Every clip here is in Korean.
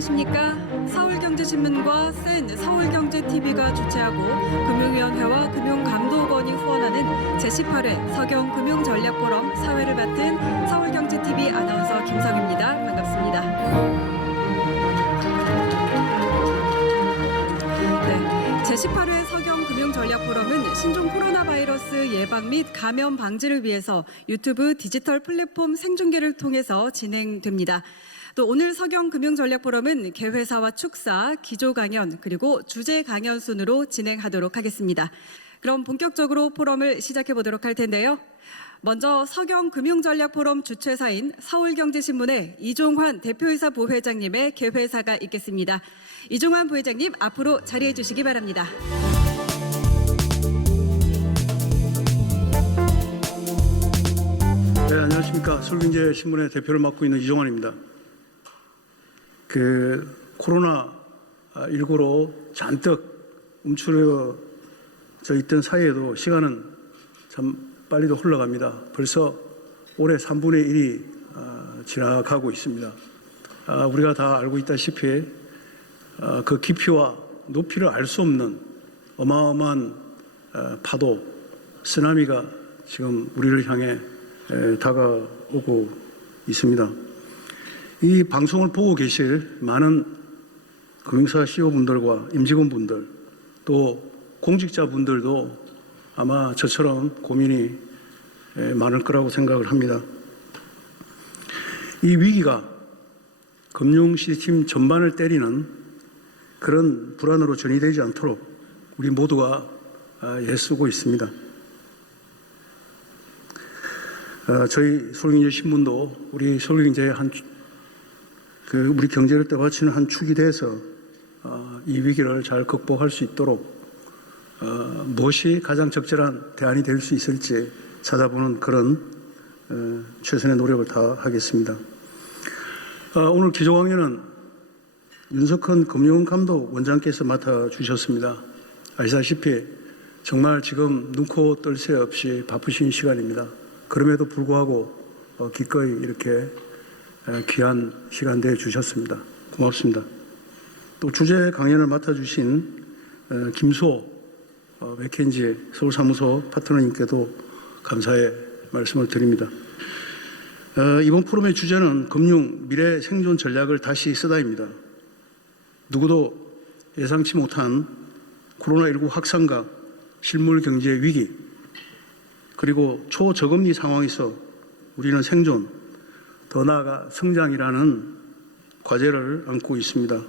안녕하십니까. 서울경제신문과 센 서울경제TV가 주최하고 금융위원회와 금융감독원이 후원하는 제18회 서경금융전략포럼 사회를 맡은 서울경제TV 아나운서 김성입니다. 반갑습니다. 네, 제18회 서경금융전략포럼은 신종 코로나 바이러스 예방 및 감염 방지를 위해서 유튜브 디지털 플랫폼 생중계를 통해서 진행됩니다. 또 오늘 서경금융전략포럼은 개회사와 축사, 기조강연 그리고 주제 강연 순으로 진행하도록 하겠습니다. 그럼 본격적으로 포럼을 시작해 보도록 할 텐데요. 먼저 서경금융전략포럼 주최사인 서울경제신문의 이종환 대표이사 부회장님의 개회사가 있겠습니다. 이종환 부회장님 앞으로 자리해 주시기 바랍니다. 네, 안녕하십니까. 서울경제신문의 대표를 맡고 있는 이종환입니다. 코로나19로 잔뜩 움츠러져 있던 사이에도 시간은 참 빨리도 흘러갑니다. 벌써 올해 3분의 1이 지나가고 있습니다. 우리가 다 알고 있다시피 그 깊이와 높이를 알 수 없는 어마어마한 파도, 쓰나미가 지금 우리를 향해 다가오고 있습니다. 이 방송을 보고 계실 많은 금융사 CEO분들과 임직원분들 또 공직자분들도 아마 저처럼 고민이 많을 거라고 생각을 합니다. 이 위기가 금융 시스템 전반을 때리는 그런 불안으로 전이되지 않도록 우리 모두가 애쓰고 있습니다. 저희 서울경제신문도 우리 서울경제의 우리 경제를 떠받치는 한 축이 돼서 이 위기를 잘 극복할 수 있도록 무엇이 가장 적절한 대안이 될 수 있을지 찾아보는 그런 최선의 노력을 다하겠습니다. 오늘 기조강연은 윤석헌 금융감독원장께서 맡아주셨습니다. 아시다시피 정말 지금 눈코 뜰 새 없이 바쁘신 시간입니다. 그럼에도 불구하고 기꺼이 이렇게 귀한 시간 내주셨습니다. 고맙습니다. 또 주제 강연을 맡아주신 김수호 맥켄지 서울사무소 파트너님께도 감사의 말씀을 드립니다. 이번 포럼의 주제는 금융 미래 생존 전략을 다시 쓰다입니다. 누구도 예상치 못한 코로나19 확산과 실물 경제 위기 그리고 초저금리 상황에서 우리는 생존 더 나아가 성장이라는 과제를 안고 있습니다.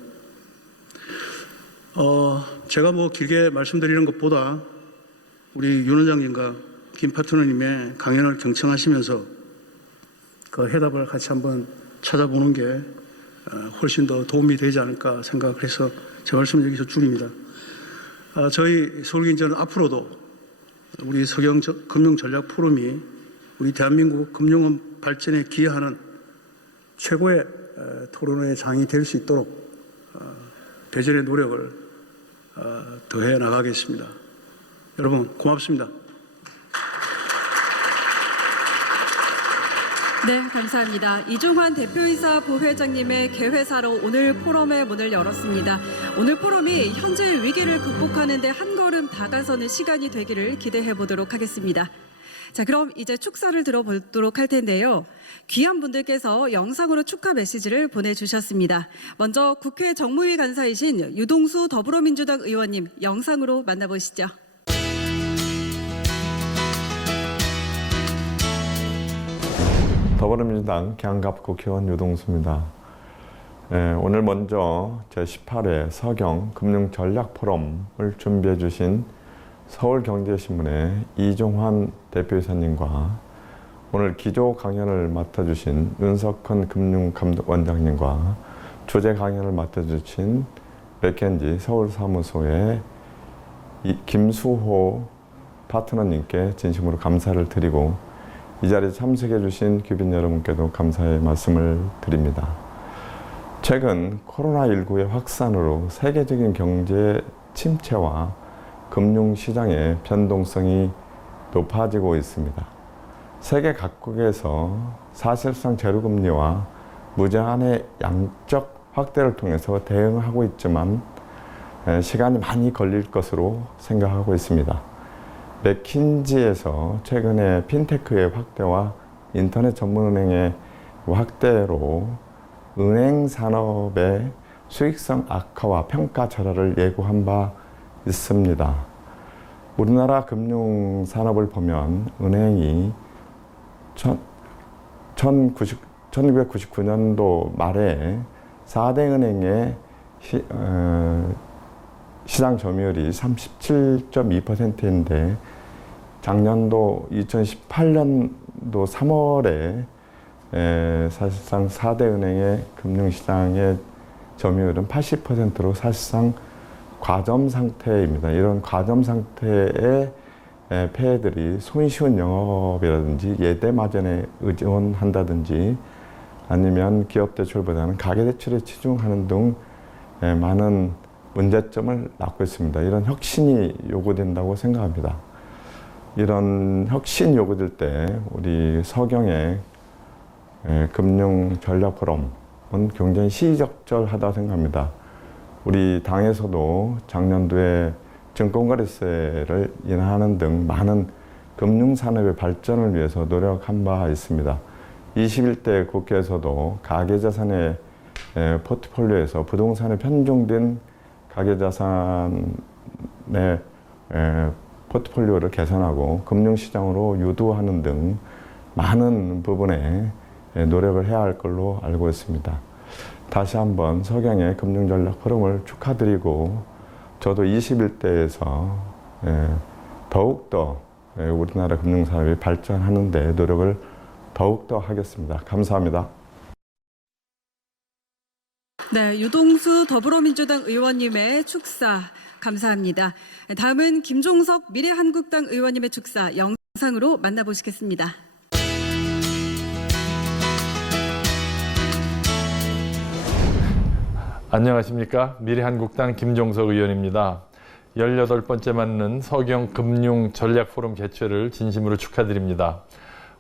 제가 길게 말씀드리는 것보다 우리 윤 원장님과 김 파트너님의 강연을 경청하시면서 그 해답을 같이 한번 찾아보는 게 훨씬 더 도움이 되지 않을까 생각을 해서 제 말씀을 여기서 줄입니다. 저희 서울경제는 앞으로도 우리 서경금융전략포럼이 우리 대한민국 금융업 발전에 기여하는 최고의 토론의 장이 될 수 있도록 대전의 노력을 더해 나가겠습니다. 여러분 고맙습니다. 네, 감사합니다. 이종환 대표이사 부회장님의 개회사로 오늘 포럼의 문을 열었습니다. 오늘 포럼이 현재의 위기를 극복하는 데 한 걸음 다가서는 시간이 되기를 기대해 보도록 하겠습니다. 자, 그럼 이제 축사를 들어보도록 할 텐데요. 귀한 분들께서 영상으로 축하 메시지를 보내주셨습니다. 먼저 국회 정무위 간사이신 유동수 더불어민주당 의원님 영상으로 만나보시죠. 더불어민주당 경갑 국회의원 유동수입니다. 오늘 먼저 제18회 서경금융전략포럼을 준비해 주신 서울경제신문의 이종환 대표이사님과 오늘 기조 강연을 맡아주신 윤석헌 금융감독원장님과 주제 강연을 맡아주신 맥켄지 서울사무소의 김수호 파트너님께 진심으로 감사를 드리고 이 자리에 참석해 주신 귀빈 여러분께도 감사의 말씀을 드립니다. 최근 코로나19의 확산으로 세계적인 경제 침체와 금융시장의 변동성이 높아지고 있습니다. 세계 각국에서 사실상 제로금리와 무제한의 양적 확대를 통해서 대응하고 있지만 시간이 많이 걸릴 것으로 생각하고 있습니다. 맥킨지에서 최근에 핀테크의 확대와 인터넷 전문은행의 확대로 은행 산업의 수익성 악화와 평가 절하를 예고한 바 있습니다. 우리나라 금융 산업을 보면 은행이 1999년도 말에 4대 은행의 시장 점유율이 37.2%인데 작년도 2018년도 3월에 사실상 4대 은행의 금융시장의 점유율은 80%로 사실상 과점 상태입니다. 이런 과점 상태의 폐해들이 손쉬운 영업이라든지 예대 마진에 의존한다든지 아니면 기업 대출보다는 가계 대출에 치중하는 등 많은 문제점을 낳고 있습니다. 이런 혁신이 요구된다고 생각합니다. 이런 혁신 요구될 때 우리 서경의 금융 전략 포럼은 굉장히 시의적절하다고 생각합니다. 우리 당에서도 작년도에 증권거래세를 인하하는 등 많은 금융산업의 발전을 위해서 노력한 바 있습니다. 21대 국회에서도 가계자산의 포트폴리오에서 부동산에 편중된 가계자산의 포트폴리오를 개선하고 금융시장으로 유도하는 등 많은 부분에 노력을 해야 할 걸로 알고 있습니다. 다시 한번 서경의 금융전략 포럼을 축하드리고 저도 21대에서 더욱더 우리나라 금융산업이 발전하는 데 노력을 더욱더 하겠습니다. 감사합니다. 네, 유동수 더불어민주당 의원님의 축사 감사합니다. 다음은 김종석 미래한국당 의원님의 축사 영상으로 만나보시겠습니다. 안녕하십니까. 미래한국당 김종석 의원입니다. 18번째 맞는 서경 금융 전략 포럼 개최를 진심으로 축하드립니다.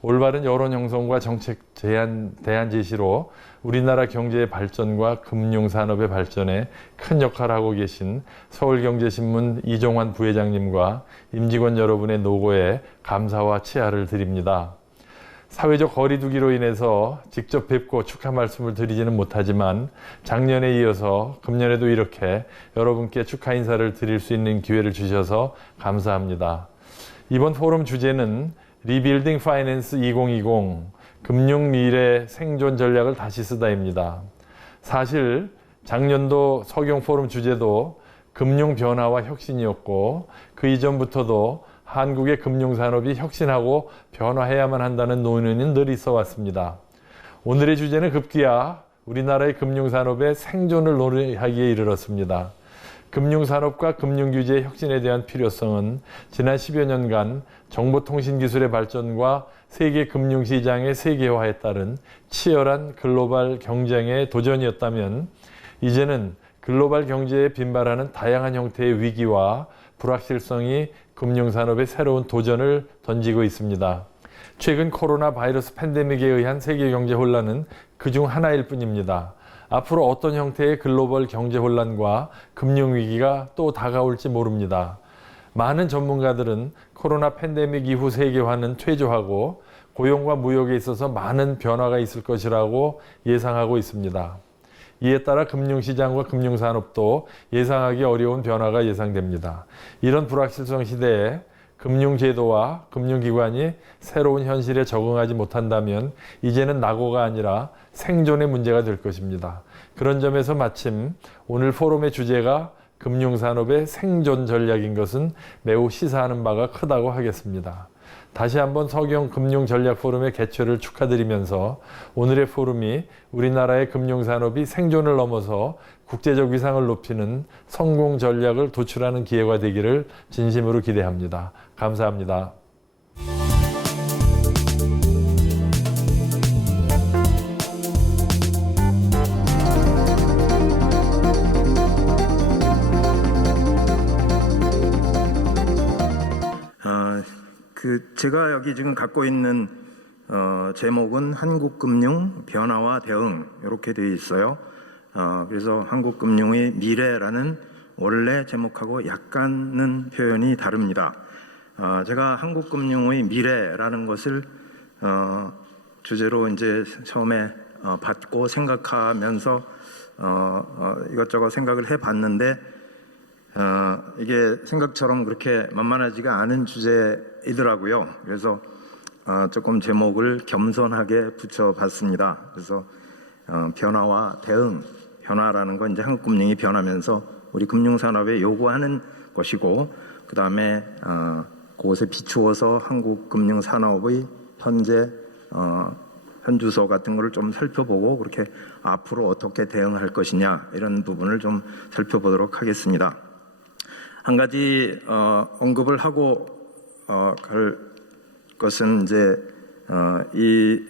올바른 여론 형성과 정책 대안 제시로 우리나라 경제의 발전과 금융산업의 발전에 큰 역할을 하고 계신 서울경제신문 이종환 부회장님과 임직원 여러분의 노고에 감사와 치하를 드립니다. 사회적 거리두기로 인해서 직접 뵙고 축하 말씀을 드리지는 못하지만 작년에 이어서 금년에도 이렇게 여러분께 축하 인사를 드릴 수 있는 기회를 주셔서 감사합니다. 이번 포럼 주제는 리빌딩 파이낸스 2020 금융 미래 생존 전략을 다시 쓰다입니다. 사실 작년도 서경 포럼 주제도 금융 변화와 혁신이었고 그 이전부터도 한국의 금융산업이 혁신하고 변화해야만 한다는 논의는 늘 있어 왔습니다. 오늘의 주제는 급기야 우리나라의 금융산업의 생존을 논의하기에 이르렀습니다. 금융산업과 금융규제의 혁신에 대한 필요성은 지난 10여 년간 정보통신기술의 발전과 세계 금융시장의 세계화에 따른 치열한 글로벌 경쟁의 도전이었다면 이제는 글로벌 경제에 빈발하는 다양한 형태의 위기와 불확실성이 금융산업의 새로운 도전을 던지고 있습니다. 최근 코로나 바이러스 팬데믹에 의한 세계 경제 혼란은 그중 하나일 뿐입니다. 앞으로 어떤 형태의 글로벌 경제 혼란과 금융위기가 또 다가올지 모릅니다. 많은 전문가들은 코로나 팬데믹 이후 세계화는 퇴조하고 고용과 무역에 있어서 많은 변화가 있을 것이라고 예상하고 있습니다. 이에 따라 금융시장과 금융산업도 예상하기 어려운 변화가 예상됩니다. 이런 불확실성 시대에 금융제도와 금융기관이 새로운 현실에 적응하지 못한다면 이제는 낙오가 아니라 생존의 문제가 될 것입니다. 그런 점에서 마침 오늘 포럼의 주제가 금융산업의 생존 전략인 것은 매우 시사하는 바가 크다고 하겠습니다. 다시 한번 서경 금융전략포럼의 개최를 축하드리면서 오늘의 포럼이 우리나라의 금융산업이 생존을 넘어서 국제적 위상을 높이는 성공 전략을 도출하는 기회가 되기를 진심으로 기대합니다. 감사합니다. 제가 여기 지금 갖고 있는 제목은 한국금융 변화와 대응 이렇게 되어 있어요. 그래서 한국금융의 미래라는 원래 제목하고 약간은 표현이 다릅니다. 제가 한국금융의 미래라는 것을 주제로 이제 처음에 받고 생각하면서 이것저것 생각을 해봤는데 이게 생각처럼 그렇게 만만하지가 않은 주제이더라고요. 그래서 조금 제목을 겸손하게 붙여봤습니다. 그래서 변화와 대응, 변화라는 건 이제 한국금융이 변하면서 우리 금융산업에 요구하는 것이고, 그 다음에 그것에 비추어서 한국금융산업의 현재 현주소 같은 거를 좀 살펴보고 그렇게 앞으로 어떻게 대응할 것이냐 이런 부분을 좀 살펴보도록 하겠습니다. 한 가지 언급을 하고 갈 것은 이제 이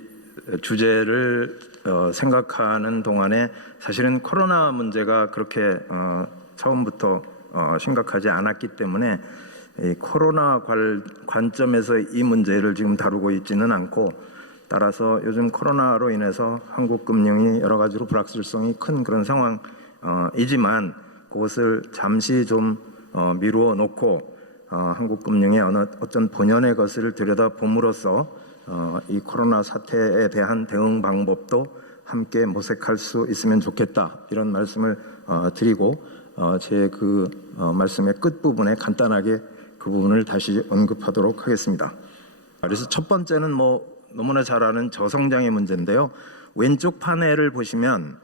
주제를 생각하는 동안에 사실은 코로나 문제가 그렇게 처음부터 심각하지 않았기 때문에 이 코로나 관점에서 이 문제를 지금 다루고 있지는 않고, 따라서 요즘 코로나로 인해서 한국 금융이 여러 가지로 불확실성이 큰 그런 상황이지만 그것을 잠시 좀 미루어 놓고 한국 금융의 어떤 본연의 것을 들여다봄으로써 이 코로나 사태에 대한 대응 방법도 함께 모색할 수 있으면 좋겠다, 이런 말씀을 드리고 제 그 말씀의 끝부분에 간단하게 그 부분을 다시 언급하도록 하겠습니다. 그래서 첫 번째는 뭐 너무나 잘 아는 저성장의 문제인데요. 왼쪽 판넬을 보시면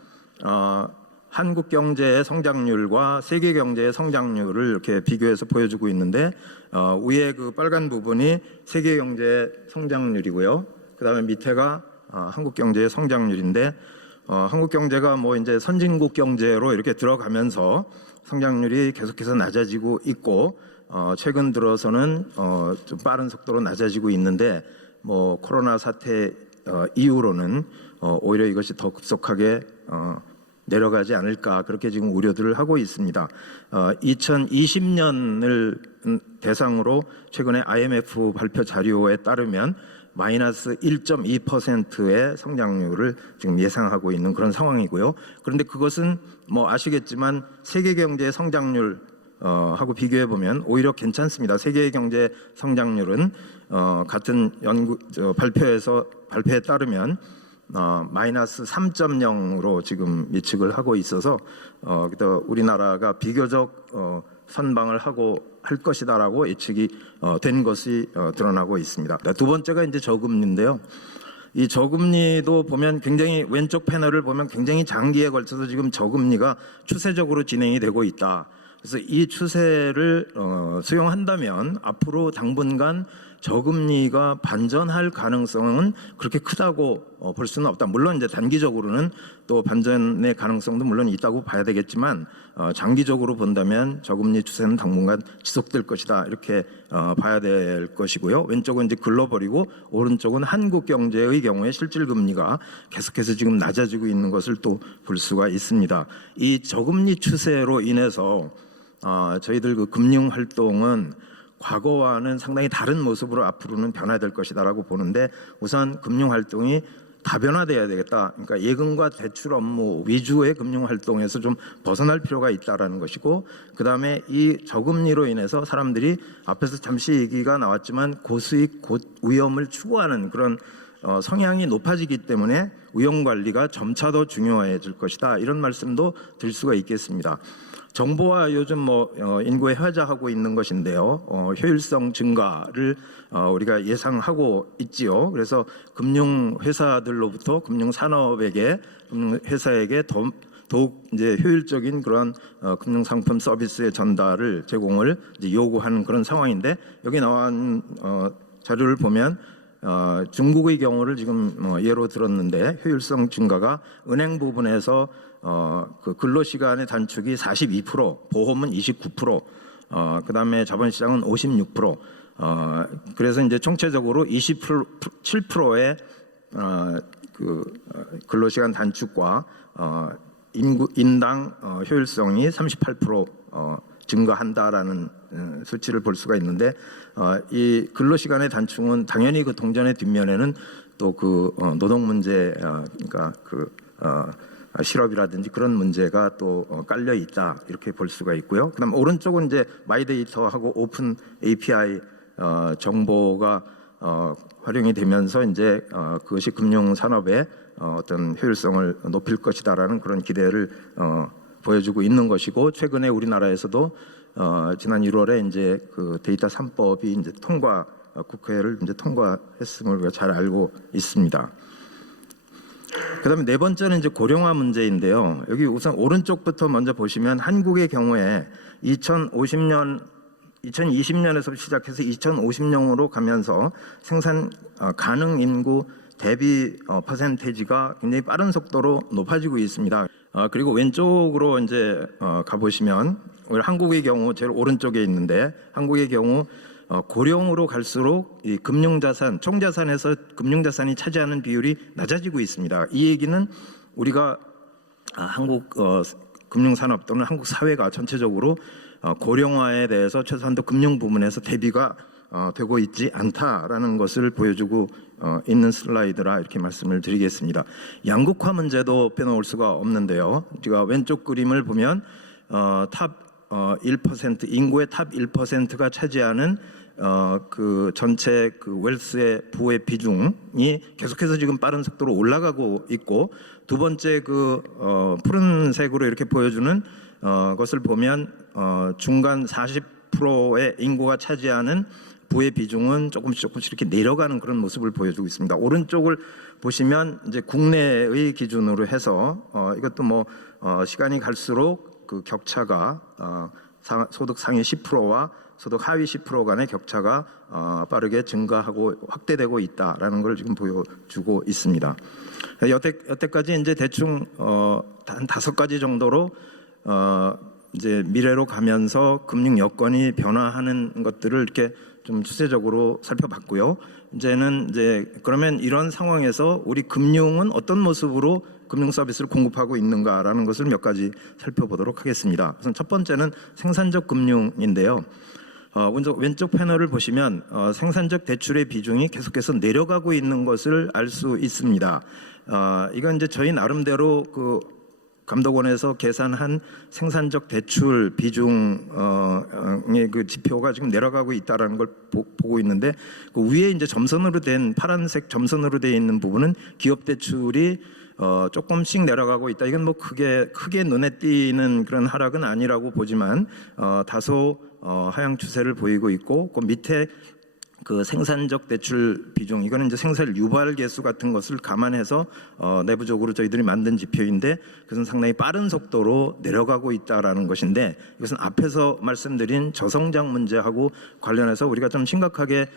한국 경제의 성장률과 세계 경제의 성장률을 이렇게 비교해서 보여주고 있는데, 위에 그 빨간 부분이 세계 경제의 성장률이고요. 그 다음에 밑에가 한국 경제의 성장률인데, 한국 경제가 뭐 이제 선진국 경제로 이렇게 들어가면서 성장률이 계속해서 낮아지고 있고, 최근 들어서는 좀 빠른 속도로 낮아지고 있는데, 뭐 코로나 사태 이후로는 오히려 이것이 더 급속하게 내려가지 않을까, 그렇게 지금 우려들을 하고 있습니다. 2020년을 대상으로 최근에 IMF 발표 자료에 따르면 마이너스 1.2%의 성장률을 지금 예상하고 있는 그런 상황이고요. 그런데 그것은 뭐 아시겠지만 세계 경제의 성장률 하고 비교해 보면 오히려 괜찮습니다. 세계 경제 성장률은 같은 발표에 따르면 마이너스 3.0으로 지금 예측을 하고 있어서 우리나라가 비교적 선방을 하고 할 것이다라고 예측이 된 것이 드러나고 있습니다. 두 번째가 이제 저금리인데요. 이 저금리도 보면 굉장히 왼쪽 패널을 보면 굉장히 장기에 걸쳐서 지금 저금리가 추세적으로 진행이 되고 있다. 그래서 이 추세를 수용한다면 앞으로 당분간 저금리가 반전할 가능성은 그렇게 크다고 볼 수는 없다. 물론 이제 단기적으로는 또 반전의 가능성도 물론 있다고 봐야 되겠지만 장기적으로 본다면 저금리 추세는 당분간 지속될 것이다, 이렇게 봐야 될 것이고요. 왼쪽은 이제 글로벌이고 오른쪽은 한국 경제의 경우에 실질 금리가 계속해서 지금 낮아지고 있는 것을 또 볼 수가 있습니다. 이 저금리 추세로 인해서 저희들 그 금융 활동은 과거와는 상당히 다른 모습으로 앞으로는 변화될 것이다라고 보는데, 우선 금융 활동이 다변화돼야 되겠다. 그러니까 예금과 대출 업무 위주의 금융 활동에서 좀 벗어날 필요가 있다라는 것이고, 그 다음에 이 저금리로 인해서 사람들이 앞에서 잠시 얘기가 나왔지만 고수익 고위험을 추구하는 그런 성향이 높아지기 때문에 위험 관리가 점차 더 중요해질 것이다, 이런 말씀도 드릴 수가 있겠습니다. 정보화 요즘 인구에 회자하고 있는 것인데요. 효율성 증가를 우리가 예상하고 있지요. 그래서 금융회사들로부터 금융산업에게, 금융회사에게 더욱 이제 효율적인 그런 금융상품 서비스의 전달을 제공을 이제 요구하는 그런 상황인데, 여기 나온 자료를 보면 중국의 경우를 지금 예로 들었는데, 효율성 증가가 은행 부분에서 그 근로시간의 단축이 42%, 보험은 29%, 그 다음에 자본시장은 56%, 그래서 이제 총체적으로 27%의 그 근로시간 단축과 인당 효율성이 38% 증가한다라는 수치를 볼 수가 있는데, 이 근로시간의 단축은 당연히 그 동전의 뒷면에는 또 그 노동 문제, 그러니까 그 실업이라든지 그런 문제가 또 깔려 있다 이렇게 볼 수가 있고요. 그다음 오른쪽은 이제 마이데이터하고 오픈 API 정보가 활용이 되면서 이제 그것이 금융 산업의 어떤 효율성을 높일 것이다라는 그런 기대를 보여주고 있는 것이고, 최근에 우리나라에서도 지난 1월에 이제 그 데이터 3법이 이제 국회를 이제 통과했음을 우리가 잘 알고 있습니다. 그다음에 네 번째는 이제 고령화 문제인데요. 여기 우선 오른쪽부터 먼저 보시면 한국의 경우에 2020년에서 시작해서 2050년으로 가면서 생산 가능 인구 대비 퍼센테이지가 굉장히 빠른 속도로 높아지고 있습니다. 그리고 왼쪽으로 이제 가보시면 한국의 경우 제일 오른쪽에 있는데, 한국의 경우 고령으로 갈수록 이 금융자산, 총자산에서 금융자산이 차지하는 비율이 낮아지고 있습니다. 이 얘기는 우리가 한국 금융산업 또는 한국 사회가 전체적으로 고령화에 대해서 최소한도 금융 부문에서 대비가 되고 있지 않다라는 것을 보여주고 있는 슬라이드라 이렇게 말씀을 드리겠습니다. 양극화 문제도 빼놓을 수가 없는데요. 제가 왼쪽 그림을 보면 탑 1% 인구의 탑 1%가 차지하는 그 전체 그 웰스의 부의 비중이 계속해서 지금 빠른 속도로 올라가고 있고, 두 번째 그 푸른색으로 이렇게 보여주는 것을 보면 중간 40%의 인구가 차지하는 부의 비중은 조금씩 이렇게 내려가는 그런 모습을 보여주고 있습니다. 오른쪽을 보시면 이제 국내의 기준으로 해서 이것도 뭐 시간이 갈수록 그 격차가 소득 상위 10%와 소득 하위 10% 간의 격차가 빠르게 증가하고 확대되고 있다라는 걸 지금 보여주고 있습니다. 여태까지 이제 대충 한 5가지 정도로 이제 미래로 가면서 금융 여건이 변화하는 것들을 이렇게 좀 추세적으로 살펴봤고요. 이제는 이제 그러면 이런 상황에서 우리 금융은 어떤 모습으로 금융 서비스를 공급하고 있는가라는 것을 몇 가지 살펴보도록 하겠습니다. 우선 첫 번째는 생산적 금융인데요. 왼쪽 패널을 보시면 생산적 대출의 비중이 계속해서 내려가고 있는 것을 알 수 있습니다. 이건 이제 저희 나름대로 그 감독원에서 계산한 생산적 대출 비중의 그 지표가 지금 내려가고 있다라는 걸 보고 있는데, 그 위에 이제 점선으로 된 파란색 점선으로 되어 있는 부분은 기업 대출이 조금씩 내려가고 있다. 이건 뭐 크게 눈에 띄는 그런 하락은 아니라고 보지만 다소 하향 추세를 보이고 있고, 그 밑에 그 생산적 대출 비중, 이거는 이제 생산 유발 계수 같은 것을 감안해서 내부적으로 저희들이 만든 지표인데, 그것은 상당히 빠른 속도로 내려가고 있다라는 것인데, 이것은 앞에서 말씀드린 저성장 문제하고 관련해서 우리가 좀 심각하게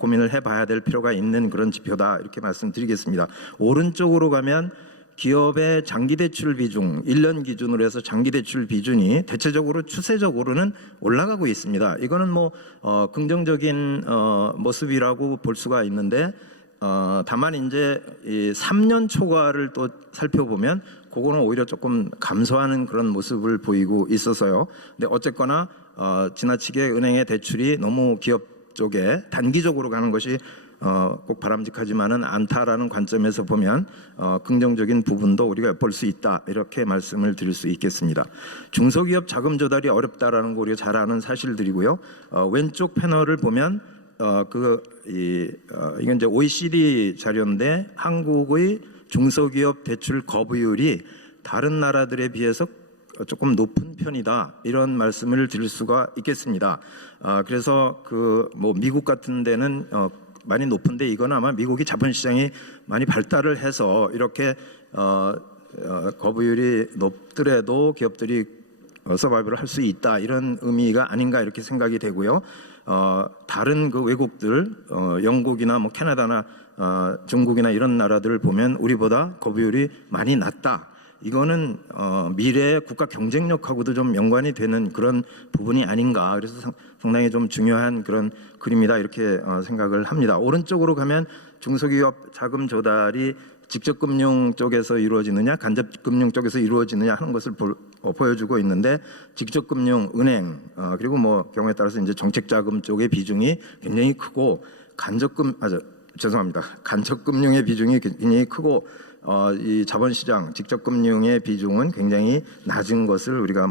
고민을 해봐야 될 필요가 있는 그런 지표다 이렇게 말씀드리겠습니다. 오른쪽으로 가면 기업의 장기 대출 비중, 1년 기준으로 해서 장기 대출 비중이 대체적으로 추세적으로는 올라가고 있습니다. 이거는 뭐 긍정적인 모습이라고 볼 수가 있는데, 다만 이제 이 3년 초과를 또 살펴보면 그거는 오히려 조금 감소하는 그런 모습을 보이고 있어서요. 근데 어쨌거나 지나치게 은행의 대출이 너무 기업 쪽에 단기적으로 가는 것이 꼭 바람직하지만은 않다라는 관점에서 보면 긍정적인 부분도 우리가 볼 수 있다 이렇게 말씀을 드릴 수 있겠습니다. 중소기업 자금 조달이 어렵다라는 거 우리가 잘 아는 사실들이고요. 왼쪽 패널을 보면 이건 이제 OECD 자료인데, 한국의 중소기업 대출 거부율이 다른 나라들에 비해서 조금 높은 편이다 이런 말씀을 드릴 수가 있겠습니다. 그래서 그 뭐 미국 같은 데는 많이 높은데, 이건 아마 미국이 자본시장이 많이 발달을 해서 이렇게 거부율이 높더라도 기업들이 서바이벌을 할 수 있다 이런 의미가 아닌가 이렇게 생각이 되고요. 다른 그 외국들 영국이나 뭐 캐나다나 중국이나 이런 나라들을 보면 우리보다 거부율이 많이 낮다. 이거는 미래의 국가 경쟁력하고도 좀 연관이 되는 그런 부분이 아닌가. 그래서 상당히 좀 중요한 그런 그림이다 이렇게 생각을 합니다. 오른쪽으로 가면 중소기업 자금 조달이 직접 금융 쪽에서 이루어지느냐 간접 금융 쪽에서 이루어지느냐 하는 것을 보여주고 있는데, 직접 금융, 은행 그리고 뭐 경우에 따라서 이제 정책 자금 쪽의 비중이 굉장히 크고, 죄송합니다. 간접 금융의 비중이 굉장히 크고 이 자본시장 직접 금융의 비중은 굉장히 낮은 것을 우리가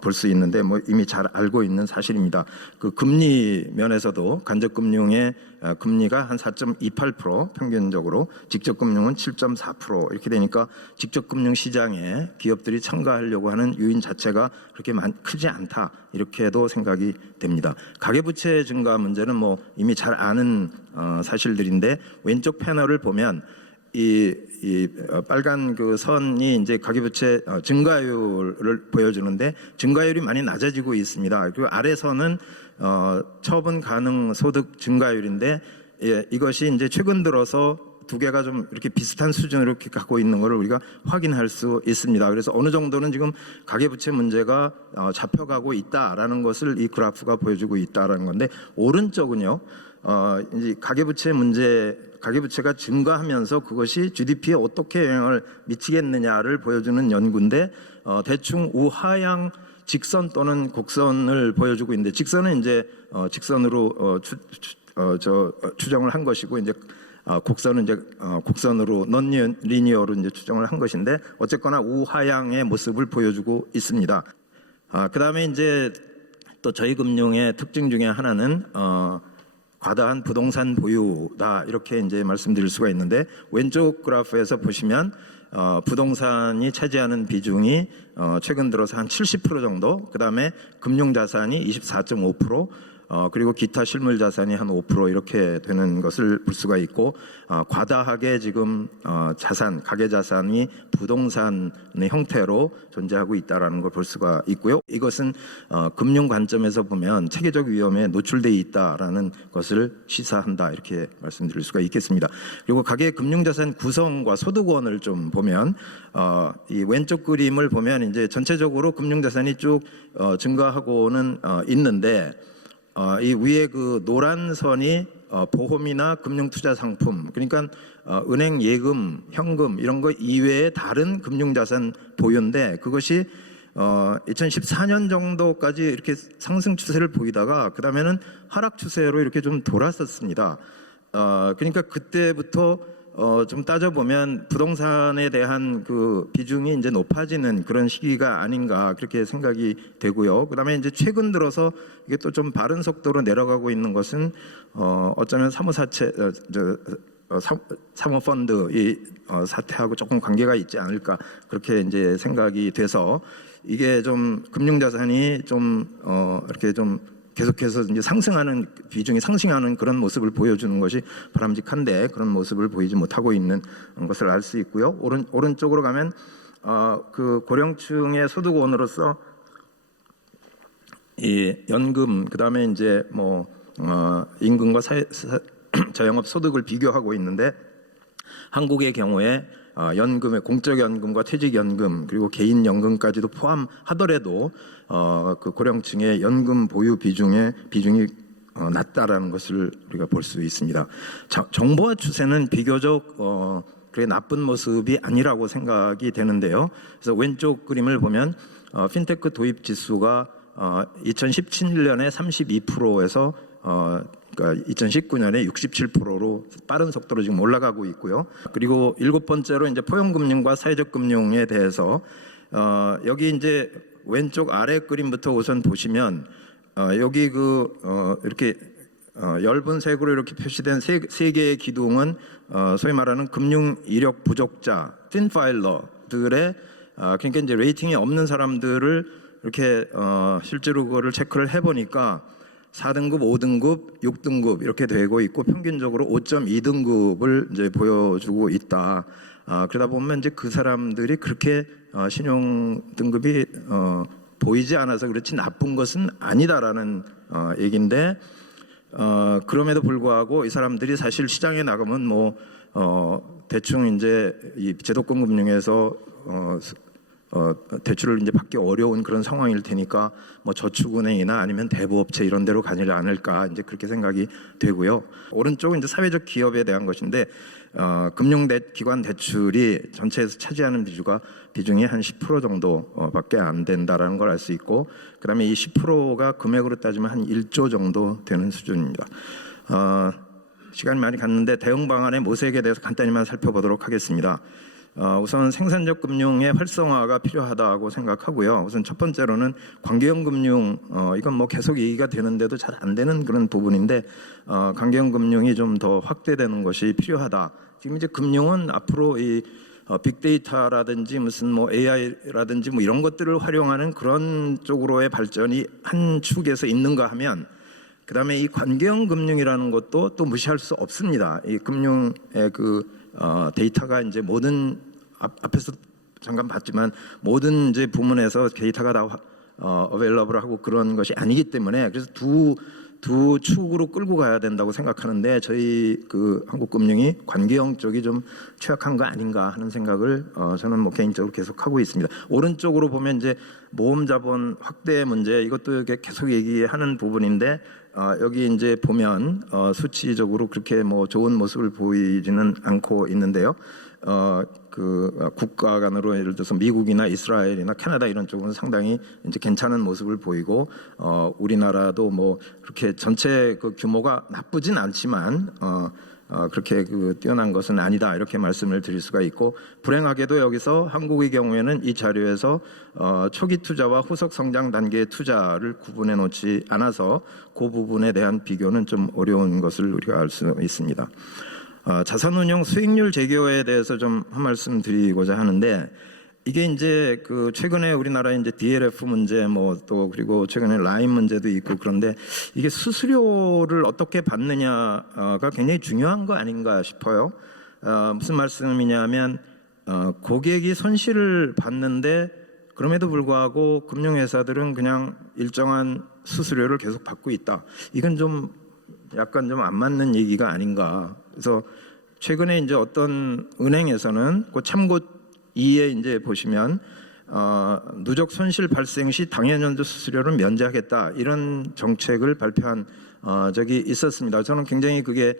볼 수 있는데 이미 잘 알고 있는 사실입니다. 그 금리 면에서도 간접 금융의 금리가 한 4.28% 평균적으로, 직접 금융은 7.4% 이렇게 되니까 직접 금융 시장에 기업들이 참가하려고 하는 요인 자체가 그렇게 크지 않다, 이렇게도 생각이 됩니다. 가계부채 증가 문제는 이미 잘 아는 사실들인데, 왼쪽 패널을 보면 이 빨간 그 선이 이제 가계부채 증가율을 보여주는데, 증가율이 많이 낮아지고 있습니다. 그리고 아래 선은 처분 가능 소득 증가율인데, 이것이 이제 최근 들어서 두 개가 좀 이렇게 비슷한 수준으로 이렇게 갖고 있는 것을 우리가 확인할 수 있습니다. 그래서 어느 정도는 지금 가계부채 문제가 잡혀가고 있다라는 것을 이 그래프가 보여주고 있다라는 건데, 오른쪽은요, 이제 가계부채가 증가하면서 그것이 GDP에 어떻게 영향을 미치겠느냐를 보여주는 연구인데, 대충 우하향 직선 또는 곡선을 보여주고 있는데, 직선은 이제 직선으로 추정을 한 것이고, 이제 곡선은 이제 곡선으로 non-linear로 이제 추정을 한 것인데, 어쨌거나 우하향의 모습을 보여주고 있습니다. 그다음에 이제 또 저희 금융의 특징 중에 하나는 과다한 부동산 보유다, 이렇게 이제 말씀드릴 수가 있는데, 왼쪽 그래프에서 보시면 부동산이 차지하는 비중이 최근 들어서 한 70% 정도, 그다음에 금융자산이 24.5%, 그리고 기타 실물 자산이 한 5% 이렇게 되는 것을 볼 수가 있고, 과다하게 지금 자산, 가계 자산이 부동산의 형태로 존재하고 있다라는 걸 볼 수가 있고요. 이것은 금융 관점에서 보면 체계적 위험에 노출돼 있다라는 것을 시사한다, 이렇게 말씀드릴 수가 있겠습니다. 그리고 가계 금융자산 구성과 소득원을 좀 보면, 이 왼쪽 그림을 보면 이제 전체적으로 금융자산이 쭉 증가하고는 있는데, 이 위에 그 노란 선이 보험이나 금융투자상품, 그러니까 은행 예금, 현금 이런 거 이외에 다른 금융자산 보유인데, 그것이 2014년 정도까지 이렇게 상승 추세를 보이다가 그다음에는 하락 추세로 이렇게 좀 돌았었습니다. 그러니까 그때부터 좀 따져보면 부동산에 대한 그 비중이 이제 높아지는 그런 시기가 아닌가, 그렇게 생각이 되고요. 그다음에 이제 최근 들어서 이게 또 좀 바른 속도로 내려가고 있는 것은 어쩌면 사모펀드 이 사태하고 조금 관계가 있지 않을까, 그렇게 이제 생각이 돼서, 이게 좀 금융자산이 좀 이렇게 좀 계속해서 이제 상승하는 비중이 상승하는 그런 모습을 보여주는 것이 바람직한데, 그런 모습을 보이지 못하고 있는 것을 알 수 있고요. 오른쪽으로 가면 그 고령층의 소득원으로서 이 연금, 그다음에 이제 임금과 자영업 소득을 비교하고 있는데, 한국의 경우에 연금의 공적연금과 퇴직연금 그리고 개인연금까지도 포함하더라도 그 고령층의 연금 보유 비중이 낮다라는 것을 우리가 볼 수 있습니다. 정보화 추세는 비교적 그래 나쁜 모습이 아니라고 생각이 되는데요. 그래서 왼쪽 그림을 보면 핀테크 도입 지수가 2017년에 32%에서 그러니까 2019년에 67%로 빠른 속도로 지금 올라가고 있고요. 그리고 7번째로 이제 포용금융과 사회적 금융에 대해서 여기 이제 왼쪽 아래 그림부터 우선 보시면 여기 이렇게 엷은 색으로 이렇게 표시된 세 개의 기둥은 소위 말하는 금융 이력 부족자, 틴파일러들의 그러니까 이제 레이팅이 없는 사람들을 이렇게 실제로 그거를 체크를 해보니까 4등급, 5등급, 6등급 이렇게 되고 있고, 평균적으로 5.2등급을 이제 보여주고 있다. 그러다 보면 이제 그 사람들이 그렇게 신용 등급이 보이지 않아서 그렇지 나쁜 것은 아니다라는 얘기인데, 그럼에도 불구하고 이 사람들이 사실 시장에 나가면 대충 이제 이 제도권 금융에서 대출을 이제 받기 어려운 그런 상황일 테니까 저축은행이나 아니면 대부업체 이런 데로 가지 않을까, 이제 그렇게 생각이 되고요. 오른쪽은 이제 사회적 기업에 대한 것인데, 금융기관 대출이 전체에서 차지하는 비중이 한 10% 정도밖에 안 된다라는 걸 알 수 있고, 그다음에 이 10%가 금액으로 따지면 한 1조 정도 되는 수준입니다. 시간이 많이 갔는데 대응 방안의 모색에 대해서 간단히만 살펴보도록 하겠습니다. 우선 생산적 금융의 활성화가 필요하다고 생각하고요. 우선 첫 번째로는 관계형 금융, 이건 뭐 계속 얘기가 되는데도 잘 안 되는 그런 부분인데 관계형 금융이 좀 더 확대되는 것이 필요하다. 지금 이제 금융은 앞으로 이 빅데이터라든지 무슨 뭐 AI라든지 뭐 이런 것들을 활용하는 그런 쪽으로의 발전이 한 축에서 있는가 하면, 그다음에 이 관계형 금융이라는 것도 또 무시할 수 없습니다. 이 금융의 그 데이터가 이제 모든 앞에서 잠깐 봤지만 모든 이제 부문에서 데이터가 다 어베일러블하고 그런 것이 아니기 때문에, 그래서 두 축으로 끌고 가야 된다고 생각하는데, 저희 그 한국금융이 관계형 쪽이 좀 취약한 거 아닌가 하는 생각을 저는 뭐 개인적으로 계속 하고 있습니다. 오른쪽으로 보면 이제 모험자본 확대 문제, 이것도 이렇게 계속 얘기하는 부분인데 여기 이제 보면 수치적으로 그렇게 뭐 좋은 모습을 보이지는 않고 있는데요. 그 국가 간으로 예를 들어서 미국이나 이스라엘이나 캐나다 이런 쪽은 상당히 이제 괜찮은 모습을 보이고, 우리나라도 뭐 그렇게 전체 그 규모가 나쁘진 않지만 그렇게 그 뛰어난 것은 아니다, 이렇게 말씀을 드릴 수가 있고, 불행하게도 여기서 한국의 경우에는 이 자료에서 초기 투자와 후속 성장 단계의 투자를 구분해 놓지 않아서 그 부분에 대한 비교는 좀 어려운 것을 우리가 알 수 있습니다. 자산운용 수익률 제고에 대해서 좀 한 말씀 드리고자 하는데, 이게 이제 그 최근에 우리나라 이제 DLF 문제 뭐 또 그리고 최근에 라임 문제도 있고, 그런데 이게 수수료를 어떻게 받느냐가 굉장히 중요한 거 아닌가 싶어요. 무슨 말씀이냐면 고객이 손실을 받는데 그럼에도 불구하고 금융회사들은 그냥 일정한 수수료를 계속 받고 있다. 이건 좀 약간 좀 안 맞는 얘기가 아닌가. 그래서 최근에 이제 어떤 은행에서는 그 참고 2에 이제 보시면 누적 손실 발생 시 당해년도 수수료를 면제하겠다, 이런 정책을 발표한 적이 있었습니다. 저는 굉장히 그게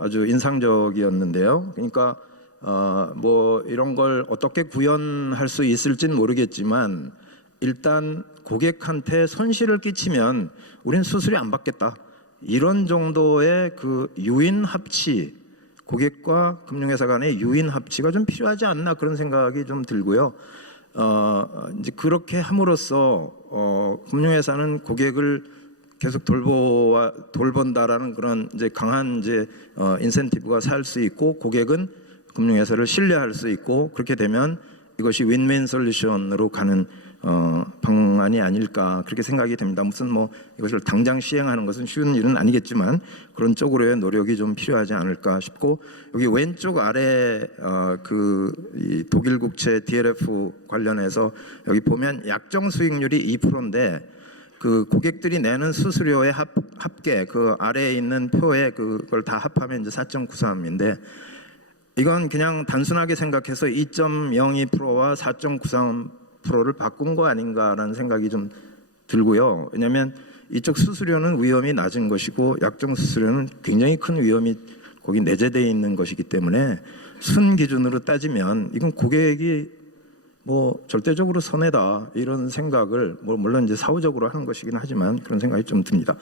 아주 인상적이었는데요. 그러니까 뭐 이런 걸 어떻게 구현할 수 있을지는 모르겠지만 일단 고객한테 손실을 끼치면 우리는 수수료 안 받겠다, 이런 정도의 그 유인 합치, 고객과 금융회사 간의 유인 합치가 좀 필요하지 않나, 그런 생각이 좀 들고요. 이제 그렇게 함으로써 금융회사는 고객을 계속 돌본다라는 그런 이제 강한 이제 인센티브가 살 수 있고, 고객은 금융회사를 신뢰할 수 있고, 그렇게 되면 이것이 윈윈 솔루션으로 가는 방안이 아닐까, 그렇게 생각이 됩니다. 무슨 뭐 이것을 당장 시행하는 것은 쉬운 일은 아니겠지만 그런 쪽으로의 노력이 좀 필요하지 않을까 싶고, 여기 왼쪽 아래 이 독일 국채 DLF 관련해서 여기 보면 약정 수익률이 2%인데 그 고객들이 내는 수수료의 합계, 그 아래에 있는 표에 그걸 다 합하면 이제 4.93인데, 이건 그냥 단순하게 생각해서 2.02%와 4.93%를 바꾼 거 아닌가라는 생각이 좀 들고요. 왜냐하면 이쪽 수수료는 위험이 낮은 것이고 약정 수수료는 굉장히 큰 위험이 거기 내재되어 있는 것이기 때문에 순 기준으로 따지면 이건 고객이 뭐 절대적으로 손해다, 이런 생각을 뭐 물론 이제 사후적으로 하는 것이긴 하지만 그런 생각이 좀 듭니다.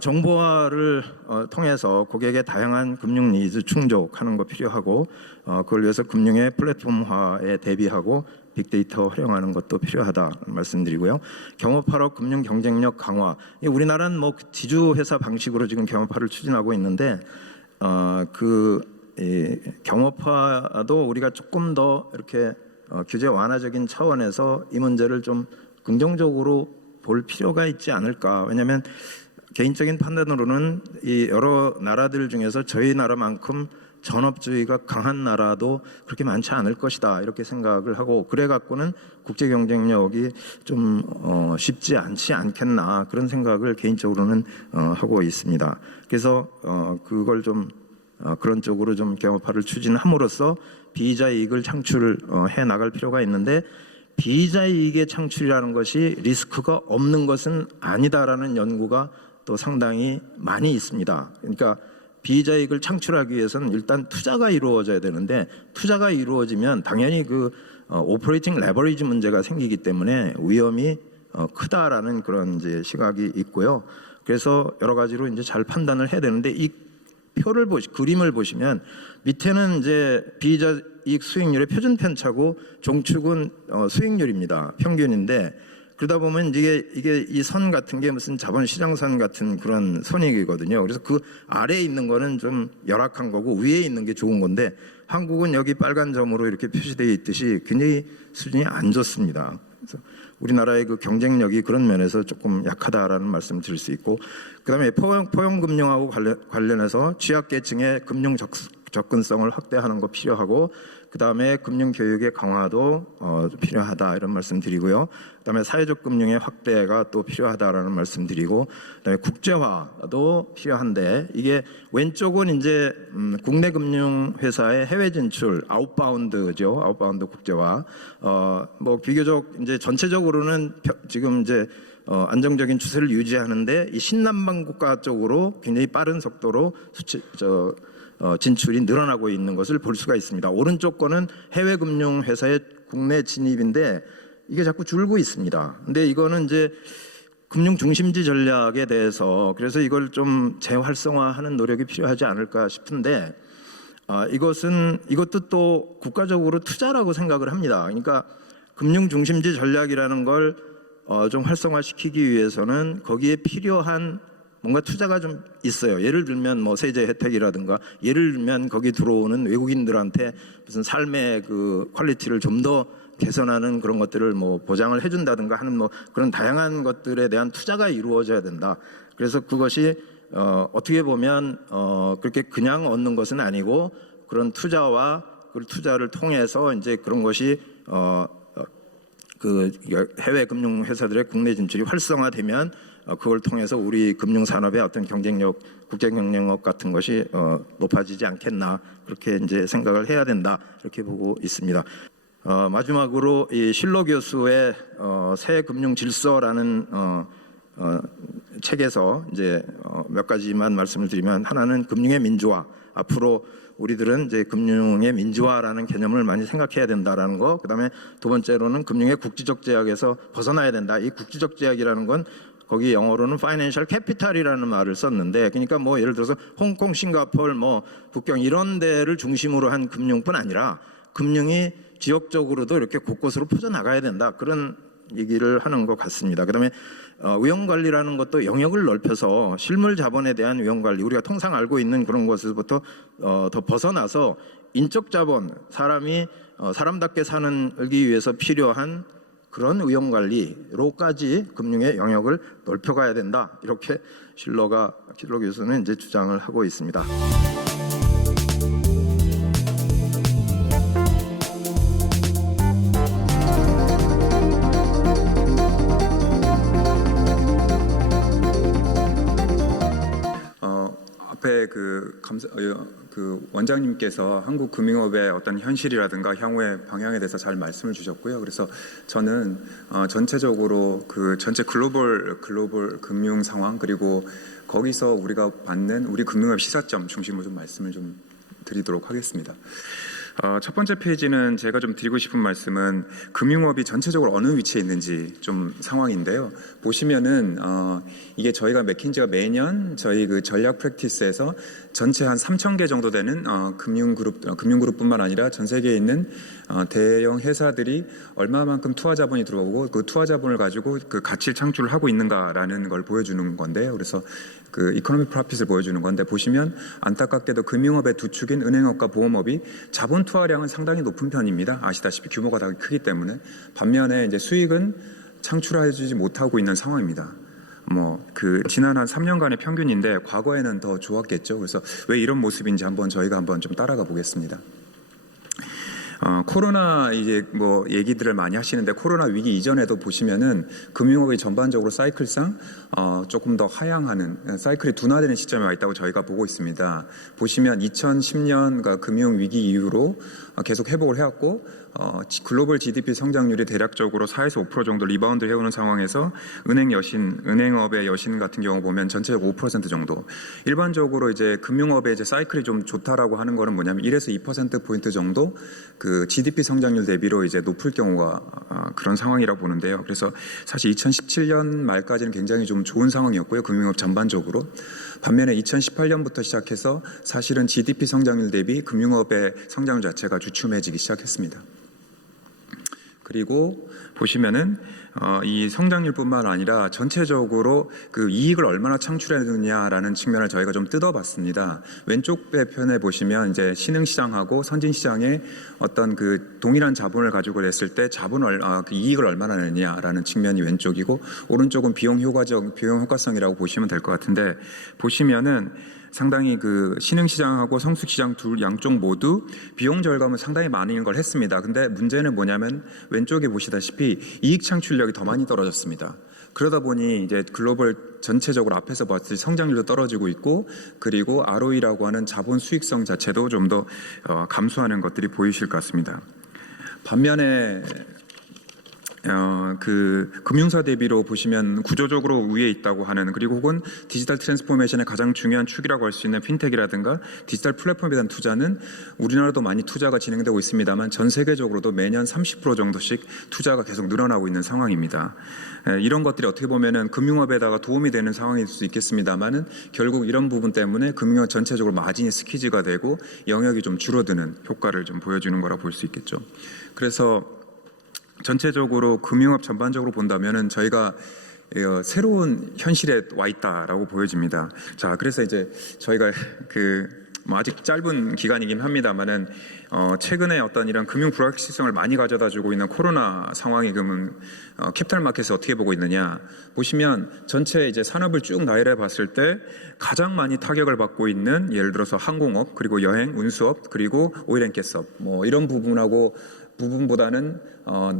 정보화를 통해서 고객의 다양한 금융 니즈 충족하는 거 필요하고, 그걸 위해서 금융의 플랫폼화에 대비하고 빅데이터 활용하는 것도 필요하다 말씀드리고요. 경업화로 금융 경쟁력 강화. 우리나라는 뭐 지주회사 방식으로 지금 경업화를 추진하고 있는데 경업화도 우리가 조금 더 이렇게 규제 완화적인 차원에서 이 문제를 좀 긍정적으로 볼 필요가 있지 않을까. 왜냐하면 개인적인 판단으로는 이 여러 나라들 중에서 저희 나라만큼 전업주의가 강한 나라도 그렇게 많지 않을 것이다, 이렇게 생각을 하고, 그래 갖고는 국제 경쟁력이 좀 쉽지 않지 않겠나, 그런 생각을 개인적으로는 하고 있습니다. 그래서 그걸 좀 그런 쪽으로 좀 경업화를 추진함으로써 비이자 이익을 창출을 해 나갈 필요가 있는데, 비이자 이익의 창출이라는 것이 리스크가 없는 것은 아니다라는 연구가 또 상당히 많이 있습니다. 그러니까 비이자 이익을 창출하기 위해서는 일단 투자가 이루어져야 되는데, 투자가 이루어지면 당연히 그 오퍼레이팅 레버리지 문제가 생기기 때문에 위험이 크다라는 그런 이제 시각이 있고요. 그래서 여러 가지로 이제 잘 판단을 해야 되는데, 이 그림을 보시면 밑에는 이제 비이자 이익 수익률의 표준 편차고 종축은 수익률입니다. 평균인데 그러다 보면 이게 이 선 같은 게 무슨 자본시장선 같은 그런 선이거든요. 그래서 그 아래에 있는 거는 좀 열악한 거고 위에 있는 게 좋은 건데 한국은 여기 빨간 점으로 이렇게 표시되어 있듯이 굉장히 수준이 안 좋습니다. 그래서 우리나라의 그 경쟁력이 그런 면에서 조금 약하다라는 말씀을 드릴 수 있고, 그다음에 포용금융하고 관련해서 취약계층의 금융 접근성을 확대하는 거 필요하고, 그다음에 금융교육의 강화도 필요하다 이런 말씀드리고요. 그다음에 사회적 금융의 확대가 또 필요하다라는 말씀드리고, 그다음에 국제화도 필요한데 이게 왼쪽은 이제 국내 금융 회사의 해외 진출 아웃바운드죠. 아웃바운드 국제화. 뭐 비교적 이제 전체적으로는 지금 이제 안정적인 추세를 유지하는데 이 신남방 국가 쪽으로 굉장히 빠른 속도로 진출이 늘어나고 있는 것을 볼 수가 있습니다. 오른쪽 거는 해외 금융 회사의 국내 진입인데 이게 자꾸 줄고 있습니다. 근데 이거는 이제 금융 중심지 전략에 대해서 그래서 이걸 좀 재활성화하는 노력이 필요하지 않을까 싶은데 이것도 또 국가적으로 투자라고 생각을 합니다. 그러니까 금융 중심지 전략이라는 걸 좀 활성화시키기 위해서는 거기에 필요한 뭔가 투자가 좀 있어요. 예를 들면 뭐 세제 혜택이라든가, 예를 들면 거기 들어오는 외국인들한테 무슨 삶의 그 퀄리티를 좀 더 개선하는 그런 것들을 뭐 보장을 해준다든가 하는 뭐 그런 다양한 것들에 대한 투자가 이루어져야 된다. 그래서 그것이 어떻게 보면 그렇게 그냥 얻는 것은 아니고 그런 투자와 그 투자를 통해서 이제 그런 것이 그 해외 금융 회사들의 국내 진출이 활성화되면 그걸 통해서 우리 금융 산업의 어떤 경쟁력, 국제 경쟁력 같은 것이 높아지지 않겠나 그렇게 이제 생각을 해야 된다 이렇게 보고 있습니다. 마지막으로 이 실로 교수의 새 금융 질서라는 책에서 이제 몇 가지만 말씀을 드리면, 하나는 금융의 민주화. 앞으로 우리들은 이제 금융의 민주화라는 개념을 많이 생각해야 된다라는 거. 그다음에 두 번째로는 금융의 국지적 제약에서 벗어나야 된다. 이 국지적 제약이라는 건 거기 영어로는 파이낸셜 캐피탈이라는 말을 썼는데, 그러니까 뭐 예를 들어서 홍콩, 싱가포르, 뭐 북경 이런 데를 중심으로 한 금융뿐 아니라 금융이 지역적으로도 이렇게 곳곳으로 퍼져나가야 된다. 그런 얘기를 하는 것 같습니다. 그다음에 위험관리라는 것도 영역을 넓혀서 실물 자본에 대한 위험관리, 우리가 통상 알고 있는 그런 것에서부터 더 벗어나서 인적 자본, 사람이 사람답게 살기 위해서 필요한 그런 위험관리로까지 금융의 영역을 넓혀가야 된다. 이렇게 실로 교수는 이제 주장을 하고 있습니다. 앞에 그 원장님께서 한국 금융업의 어떤 현실이라든가 향후의 방향에 대해서 잘 말씀을 주셨고요. 그래서 저는 전체적으로 그 전체 글로벌 금융 상황, 그리고 거기서 우리가 받는 우리 금융업 시사점 중심으로 좀 말씀을 좀 드리도록 하겠습니다. 첫 번째 페이지는 제가 좀 드리고 싶은 말씀은 금융업이 전체적으로 어느 위치에 있는지 좀 상황인데요. 보시면은 이게 저희가 맥킨지가 매년 저희 그 전략 프랙티스에서 전체 한 3,000개 정도 되는 금융그룹뿐만 아니라 전 세계에 있는 대형 회사들이 얼마만큼 투하 자본이 들어오고 그 투하 자본을 가지고 그 가치를 창출을 하고 있는가라는 걸 보여주는 건데요. 그래서 그 이코노믹 프로핏을 보여주는 건데, 보시면 안타깝게도 금융업의 두 축인 은행업과 보험업이 자본 투하량은 상당히 높은 편입니다. 아시다시피 규모가 다 크기 때문에. 반면에 이제 수익은 창출해주지 못하고 있는 상황입니다. 뭐 그 지난 한 3년간의 평균인데 과거에는 더 좋았겠죠. 그래서 왜 이런 모습인지 저희가 한번 좀 따라가 보겠습니다. 코로나 이제 뭐 얘기들을 많이 하시는데, 코로나 위기 이전에도 보시면은 금융업이 전반적으로 사이클상 조금 더 하향하는 사이클이 둔화되는 시점에 와 있다고 저희가 보고 있습니다. 보시면 2010년 금융 위기 이후로 계속 회복을 해왔고, 글로벌 GDP 성장률이 대략적으로 4에서 5% 정도 리바운드를 해오는 상황에서 은행업의 여신 같은 경우 보면 전체적으로 5% 정도. 일반적으로 이제 금융업의 이제 사이클이 좀 좋다라고 하는 거는 뭐냐면 1에서 2% 포인트 정도 그 GDP 성장률 대비로 이제 높을 경우가 그런 상황이라고 보는데요. 그래서 사실 2017년 말까지는 굉장히 좀 좋은 상황이었고요. 금융업 전반적으로. 반면에 2018년부터 시작해서 사실은 GDP 성장률 대비 금융업의 성장률 자체가 주춤해지기 시작했습니다. 그리고 보시면은 이 성장률뿐만 아니라 전체적으로 그 이익을 얼마나 창출해느냐라는 측면을 저희가 좀 뜯어봤습니다. 왼쪽 편에 보시면 이제 신흥시장하고 선진시장의 어떤 그 동일한 자본을 가지고 냈을 때 그 이익을 얼마나 내느냐라는 측면이 왼쪽이고, 오른쪽은 비용 효과성이라고 보시면 될 것 같은데, 보시면은 상당히 그 신흥시장하고 성숙시장 둘 양쪽 모두 비용 절감은 상당히 많은 걸 했습니다. 근데 문제는 뭐냐면 왼쪽에 보시다시피 이익 창출력이 더 많이 떨어졌습니다. 그러다 보니 이제 글로벌 전체적으로 앞에서 봤을 때 성장률도 떨어지고 있고, 그리고 ROE라고 하는 자본 수익성 자체도 좀 더 감소하는 것들이 보이실 것 같습니다. 반면에 그 금융사 대비로 보시면 구조적으로 위에 있다고 하는, 그리고 혹은 디지털 트랜스포메이션의 가장 중요한 축이라고 할 수 있는 핀텍이라든가 디지털 플랫폼에 대한 투자는 우리나라도 많이 투자가 진행되고 있습니다만 전 세계적으로도 매년 30% 정도씩 투자가 계속 늘어나고 있는 상황입니다. 이런 것들이 어떻게 보면은 금융업에다가 도움이 되는 상황일 수 있겠습니다만은 결국 이런 부분 때문에 금융업 전체적으로 마진이 스퀴즈가 되고 영역이 좀 줄어드는 효과를 좀 보여주는 거라 볼 수 있겠죠. 그래서 전체적으로 금융업 전반적으로 본다면은 저희가 새로운 현실에 와 있다라고 보여집니다. 자, 그래서 이제 저희가 아직 짧은 기간이긴 합니다만은 최근에 어떤 이런 금융 불확실성을 많이 가져다주고 있는 코로나 상황이 그러면 캐피탈 마켓을 어떻게 보고 있느냐 보시면, 전체 이제 산업을 쭉 나열해 봤을 때 가장 많이 타격을 받고 있는, 예를 들어서 항공업, 그리고 여행, 운수업, 그리고 오일앤가스업, 뭐 이런 부분보다는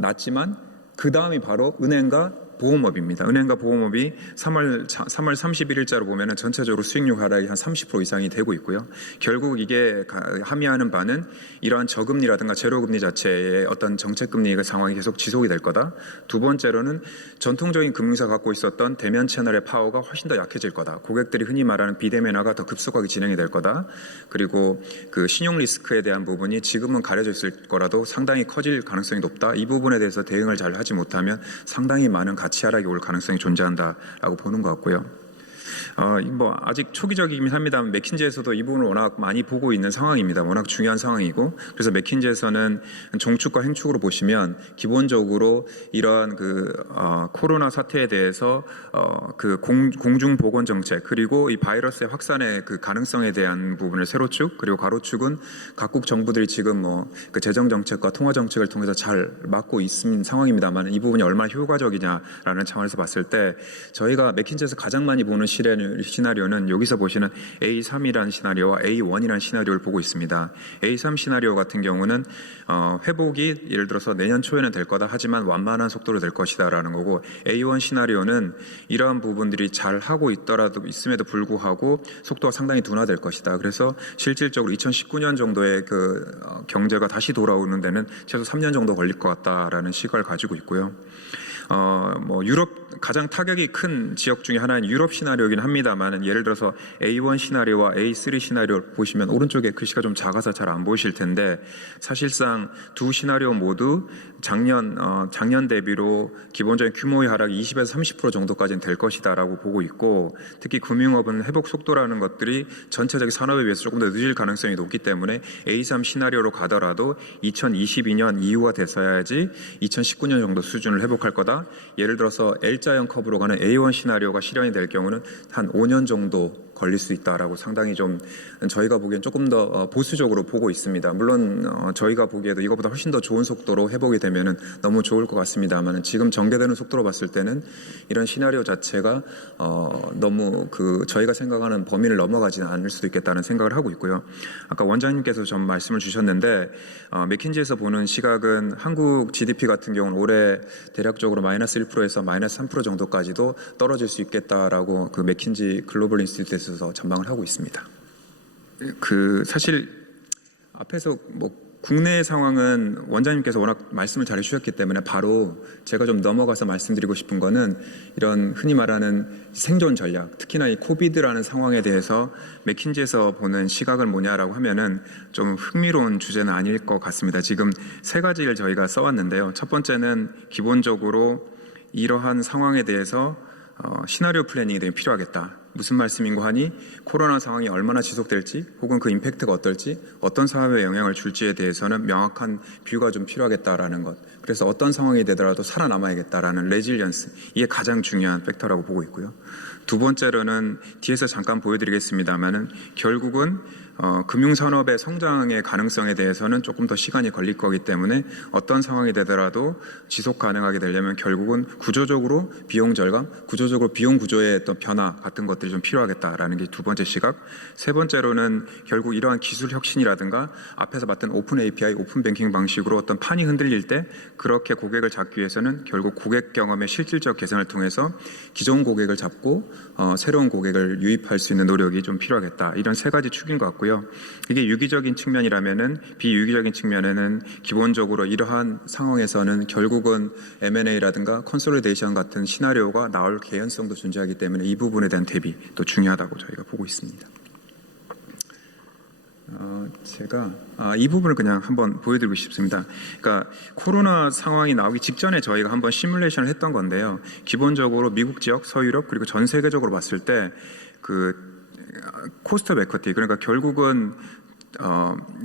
낮지만 그 다음이 바로 은행과 보험업입니다. 은행과 보험업이 3월 31일자로 보면은 전체적으로 수익률 하락이 한 30% 이상이 되고 있고요. 결국 이게 함의하는 바는 이러한 저금리라든가 제로금리 자체의 어떤 정책금리의 상황이 계속 지속이 될 거다. 두 번째로는 전통적인 금융사가 갖고 있었던 대면 채널의 파워가 훨씬 더 약해질 거다. 고객들이 흔히 말하는 비대면화가 더 급속하게 진행이 될 거다. 그리고 그 신용 리스크에 대한 부분이 지금은 가려져 있을 거라도 상당히 커질 가능성이 높다. 이 부분에 대해서 대응을 잘 하지 못하면 상당히 많은 가치 하락이 올 가능성이 존재한다라고 보는 것 같고요. 뭐 아직 초기적이긴 합니다만 맥킨지에서도 이 부분을 워낙 많이 보고 있는 상황입니다. 워낙 중요한 상황이고, 그래서 맥킨지에서는 종축과 행축으로 보시면 기본적으로 이러한 코로나 사태에 대해서 공중 보건 정책, 그리고 이 바이러스의 확산의 그 가능성에 대한 부분을 세로축, 그리고 가로축은 각국 정부들이 지금 그 재정 정책과 통화 정책을 통해서 잘 막고 있는 상황입니다만, 이 부분이 얼마나 효과적이냐라는 차원에서 봤을 때 저희가 맥킨지에서 가장 많이 보는 시나리오는 여기서 보시는 A3이라는 시나리오와 A1이라는 시나리오를 보고 있습니다. A3 시나리오 같은 경우는 회복이 예를 들어서 내년 초에는 될 거다, 하지만 완만한 속도로 될 것이다라는 거고, A1 시나리오는 이러한 부분들이 잘 하고 있음에도 불구하고 속도가 상당히 둔화될 것이다. 그래서 실질적으로 2019년 정도의 경제가 다시 돌아오는 데는 최소 3년 정도 걸릴 것 같다라는 시각을 가지고 있고요. 유럽 가장 타격이 큰 지역 중에 하나는 유럽 시나리오이긴 합니다만, 예를 들어서 A1 시나리오와 A3 시나리오 보시면 오른쪽에 글씨가 좀 작아서 잘 안 보이실 텐데, 사실상 두 시나리오 모두 작년 대비로 기본적인 규모의 하락이 20에서 30% 정도까지는 될 것이다라고 보고 있고, 특히 금융업은 회복 속도라는 것들이 전체적인 산업에 비해서 조금 더 늦을 가능성이 높기 때문에 A3 시나리오로 가더라도 2022년 이후가 됐어야지 2019년 정도 수준을 회복할 거다. 예를 들어서 L자형 커브로 가는 A1 시나리오가 실현이 될 경우는 한 5년 정도 걸릴 수 있다라고 상당히 좀 저희가 보기엔 조금 더 보수적으로 보고 있습니다. 물론 저희가 보기에도 이것보다 훨씬 더 좋은 속도로 회복이 되면은 너무 좋을 것 같습니다만, 지금 전개되는 속도로 봤을 때는 이런 시나리오 자체가 너무 저희가 생각하는 범위를 넘어가지는 않을 수도 있겠다는 생각을 하고 있고요. 아까 원장님께서 좀 말씀을 주셨는데, 맥킨지에서 보는 시각은 한국 GDP 같은 경우는 올해 대략적으로 마이너스 1%에서 마이너스 3% 정도까지도 떨어질 수 있겠다라고 맥킨지 글로벌 인스티튜트에서 전망을 하고 있습니다. 사실 앞에서 국내 상황은 원장님께서 워낙 말씀을 잘 해주셨기 때문에 바로 제가 좀 넘어가서 말씀드리고 싶은 거는, 이런 흔히 말하는 생존 전략, 특히나 이 코비드라는 상황에 대해서 맥킨지에서 보는 시각은 뭐냐라고 하면은 좀 흥미로운 주제는 아닐 것 같습니다. 지금 세 가지를 저희가 써왔는데요. 첫 번째는 기본적으로 이러한 상황에 대해서 시나리오 플래닝이 되게 필요하겠다. 무슨 말씀인고 하니 코로나 상황이 얼마나 지속될지 혹은 그 임팩트가 어떨지 어떤 사회에 영향을 줄지에 대해서는 명확한 뷰가 좀 필요하겠다라는 것. 그래서 어떤 상황이 되더라도 살아남아야겠다라는 레질리언스, 이게 가장 중요한 팩터라고 보고 있고요. 두 번째로는 뒤에서 잠깐 보여드리겠습니다만은 결국은 금융산업의 성장의 가능성에 대해서는 조금 더 시간이 걸릴 거기 때문에 어떤 상황이 되더라도 지속 가능하게 되려면 결국은 구조적으로 비용 절감, 구조적으로 비용 구조의 어떤 변화 같은 것들이 좀 필요하겠다라는 게 두 번째 시각. 세 번째로는 결국 이러한 기술 혁신이라든가 앞에서 봤던 오픈 API, 오픈 뱅킹 방식으로 어떤 판이 흔들릴 때 그렇게 고객을 잡기 위해서는 결국 고객 경험의 실질적 개선을 통해서 기존 고객을 잡고 새로운 고객을 유입할 수 있는 노력이 좀 필요하겠다. 이런 세 가지 축인 것 같고요. 이게 유기적인 측면이라면은 비유기적인 측면에는 기본적으로 이러한 상황에서는 결국은 M&A라든가 컨솔리데이션 같은 시나리오가 나올 개연성도 존재하기 때문에 이 부분에 대한 대비 또 중요하다고 저희가 보고 있습니다. 제가 이 부분을 그냥 한번 보여드리고 싶습니다. 그러니까 코로나 상황이 나오기 직전에 저희가 한번 시뮬레이션을 했던 건데요. 기본적으로 미국 지역, 서유럽 그리고 전 세계적으로 봤을 때 그 코스트 오브 에쿼티, 그러니까 결국은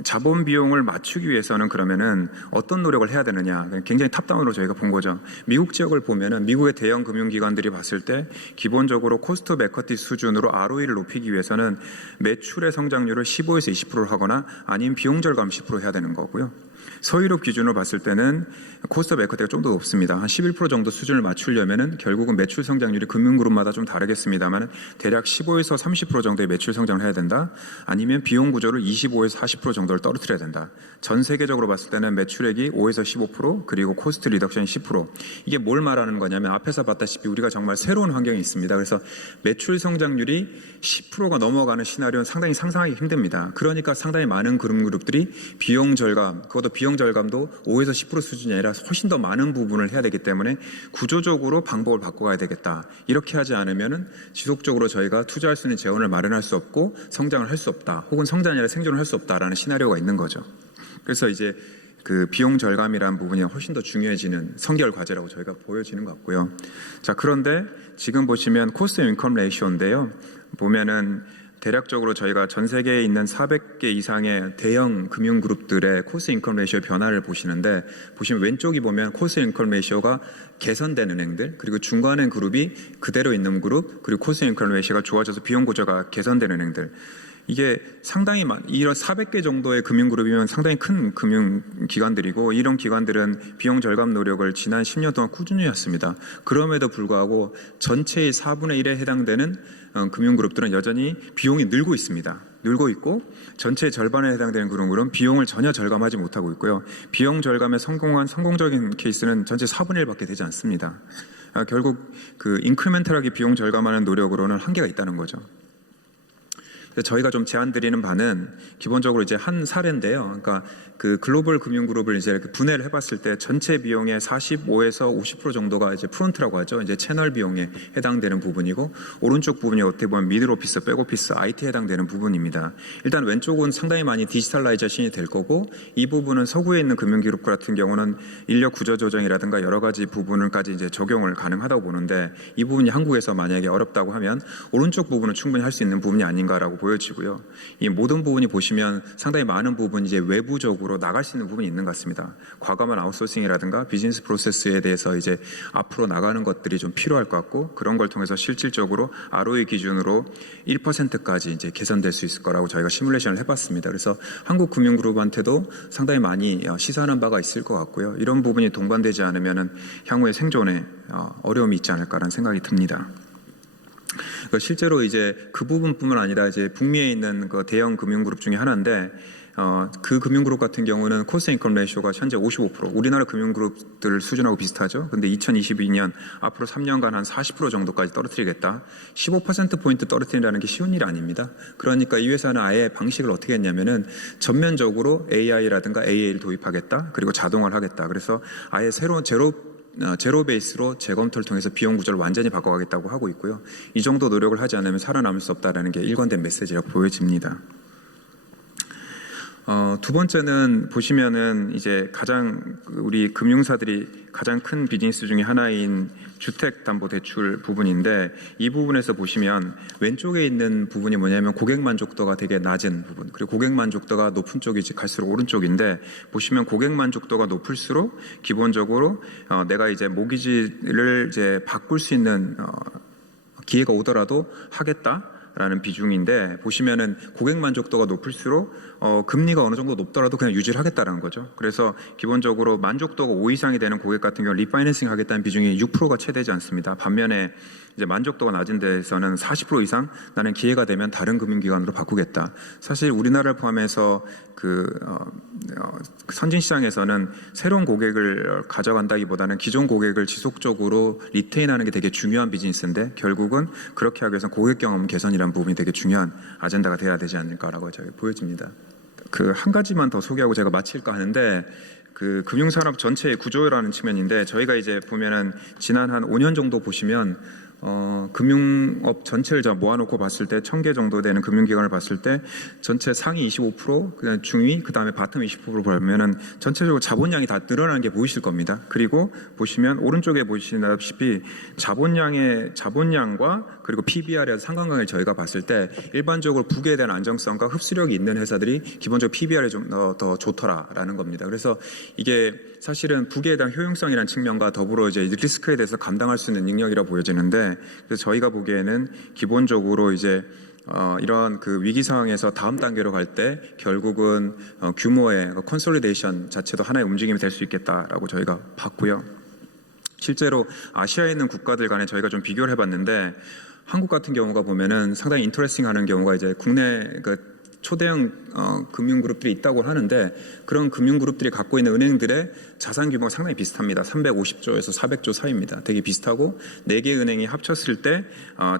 자본 비용을 맞추기 위해서는 그러면은 어떤 노력을 해야 되느냐, 굉장히 탑다운으로 저희가 본 거죠. 미국 지역을 보면은 미국의 대형 금융기관들이 봤을 때 기본적으로 코스트 오브 에쿼티 수준으로 ROE를 높이기 위해서는 매출의 성장률을 15에서 20%를 하거나 아니면 비용 절감 10% 해야 되는 거고요. 서유럽 기준으로 봤을 때는 코스트 오브 에쿼티가 좀 더 높습니다. 한 11% 정도 수준을 맞추려면은 결국은 매출 성장률이 금융그룹마다 좀 다르겠습니다만 대략 15에서 30% 정도의 매출 성장을 해야 된다. 아니면 비용 구조를 25에서 40% 정도를 떨어뜨려야 된다. 전 세계적으로 봤을 때는 매출액이 5에서 15% 그리고 코스트 리덕션이 10%. 이게 뭘 말하는 거냐면 앞에서 봤다시피 우리가 정말 새로운 환경이 있습니다. 그래서 매출 성장률이 10%가 넘어가는 시나리오는 상당히 상상하기 힘듭니다. 그러니까 상당히 많은 금융그룹들이 비용 절감, 그것도 비용 절감도 5에서 10% 수준이 아니라 훨씬 더 많은 부분을 해야 되기 때문에 구조적으로 방법을 바꿔가야 되겠다. 이렇게 하지 않으면은 지속적으로 저희가 투자할 수 있는 재원을 마련할 수 없고 성장을 할 수 없다. 혹은 성장이 아니라 생존을 할 수 없다라는 시나리오가 있는 거죠. 그래서 이제 그 비용 절감이라는 부분이 훨씬 더 중요해지는 성결 과제라고 저희가 보여지는 것 같고요. 자, 그런데 지금 보시면 코스트 인컴 레이쇼인데요. 보면은 대략적으로 저희가 전 세계에 있는 400개 이상의 대형 금융그룹들의 코스트 인컴 레이쇼의 변화를 보시는데, 보시면 왼쪽이 보면 코스트 인컴 레이쇼가 개선된 은행들, 그리고 중간엔 그룹이 그대로 있는 그룹, 그리고 코스트 인컴 레이쇼가 좋아져서 비용 구조가 개선된 은행들. 이게 상당히 이런 400개 정도의 금융그룹이면 상당히 큰 금융기관들이고, 이런 기관들은 비용 절감 노력을 지난 10년 동안 꾸준히 했습니다. 그럼에도 불구하고 전체의 4분의 1에 해당되는 금융그룹들은 여전히 비용이 늘고 있습니다. 늘고 있고 전체의 절반에 해당되는 금융그룹은 비용을 전혀 절감하지 못하고 있고요. 비용 절감에 성공한 성공적인 케이스는 전체 4분의 1밖에 되지 않습니다. 결국 그 인크리멘탈하게 비용 절감하는 노력으로는 한계가 있다는 거죠. 저희가 좀 제안드리는 바는 기본적으로 이제 한 사례인데요. 그러니까 그 글로벌 금융그룹을 이제 이렇게 분해를 해봤을 때 전체 비용의 45에서 50% 정도가 이제 프론트라고 하죠. 이제 채널 비용에 해당되는 부분이고, 오른쪽 부분이 어떻게 보면 미들 오피스, 백 오피스, IT에 해당되는 부분입니다. 일단 왼쪽은 상당히 많이 디지털라이제이션이 될 거고, 이 부분은 서구에 있는 금융기업 같은 경우는 인력 구조 조정이라든가 여러 가지 부분을까지 이제 적용을 가능하다고 보는데, 이 부분이 한국에서 만약에 어렵다고 하면 오른쪽 부분은 충분히 할 수 있는 부분이 아닌가라고 보여지고요. 이 모든 부분이 보시면 상당히 많은 부분이 이제 외부적으로 나갈 수 있는 부분이 있는 것 같습니다. 과감한 아웃소싱이라든가 비즈니스 프로세스에 대해서 이제 앞으로 나가는 것들이 좀 필요할 것 같고, 그런 걸 통해서 실질적으로 ROE 기준으로 1%까지 이제 개선될 수 있을 거라고 저희가 시뮬레이션을 해봤습니다. 그래서 한국 금융그룹한테도 상당히 많이 시사하는 바가 있을 것 같고요. 이런 부분이 동반되지 않으면은 향후에 생존에 어려움이 있지 않을까라는 생각이 듭니다. 실제로 이제 그 부분뿐만 아니라 이제 북미에 있는 그 대형 금융그룹 중에 하나인데, 그 금융그룹 같은 경우는 코스트 인컴 레이쇼가 현재 55%, 우리나라 금융그룹들 수준하고 비슷하죠. 근데 2022년 앞으로 3년간 한 40% 정도까지 떨어뜨리겠다. 15%포인트 떨어뜨리라는 게 쉬운 일이 아닙니다. 그러니까 이 회사는 아예 방식을 어떻게 했냐면은 전면적으로 AI라든가 AA를 도입하겠다. 그리고 자동화를 하겠다. 그래서 아예 새로운 제로 베이스로 재검토를 통해서 비용 구조를 완전히 바꿔가겠다고 하고 있고요. 이 정도 노력을 하지 않으면 살아남을 수 없다는 게 일관된 메시지라고 보여집니다. 두 번째는 보시면은 이제 가장 우리 금융사들이 가장 큰 비즈니스 중에 하나인 주택담보대출 부분인데 이 부분에서 보시면 왼쪽에 있는 부분이 뭐냐면 고객 만족도가 되게 낮은 부분 그리고 고객 만족도가 높은 쪽이 갈수록 오른쪽인데 보시면 고객 만족도가 높을수록 기본적으로 내가 이제 모기지를 이제 바꿀 수 있는 기회가 오더라도 하겠다라는 비중인데 보시면은 고객 만족도가 높을수록 금리가 어느 정도 높더라도 그냥 유지를 하겠다는 거죠. 그래서 기본적으로 만족도가 5 이상이 되는 고객 같은 경우 리파이낸싱 하겠다는 비중이 6%가 채 되지 않습니다. 반면에 이제 만족도가 낮은 데에서는 40% 이상 나는 기회가 되면 다른 금융기관으로 바꾸겠다. 사실 우리나라를 포함해서 선진 시장에서는 새로운 고객을 가져간다기보다는 기존 고객을 지속적으로 리테인하는 게 되게 중요한 비즈니스인데 결국은 그렇게 하기 위해서 고객 경험 개선이라는 부분이 되게 중요한 아젠다가 돼야 되지 않을까라고 저희 보여집니다. 그 한 가지만 더 소개하고 제가 마칠까 하는데 그 금융산업 전체의 구조라는 측면인데 저희가 이제 보면은 지난 한 5년 정도 보시면 금융업 전체를 모아놓고 봤을 때 1,000개 정도 되는 금융기관을 봤을 때 전체 상위 25%, 그다음에 중위, 그다음에 바텀 20% 보면은 전체적으로 자본량이 다 늘어나는 게 보이실 겁니다. 그리고 보시면 오른쪽에 보시다시피 자본량과 그리고 PBR의 상관관계를 저희가 봤을 때 일반적으로 부계에 대한 안정성과 흡수력이 있는 회사들이 기본적으로 PBR이 좀 더 좋더라라는 겁니다. 그래서 이게 사실은 부계에 대한 효용성이라는 측면과 더불어 이제 리스크에 대해서 감당할 수 있는 능력이라 보여지는데 그래서 저희가 보기에는 기본적으로 이제 이런 그 위기 상황에서 다음 단계로 갈 때 결국은 규모의 컨솔리데이션 자체도 하나의 움직임이 될 수 있겠다라고 저희가 봤고요. 실제로 아시아에 있는 국가들 간에 저희가 좀 비교를 해봤는데 한국 같은 경우가 보면은 상당히 인터레스팅하는 경우가 이제 국내 그 초대형 금융그룹들이 있다고 하는데 그런 금융그룹들이 갖고 있는 은행들의 자산 규모가 상당히 비슷합니다. 350조에서 400조 사이입니다. 되게 비슷하고 4개 은행이 합쳤을 때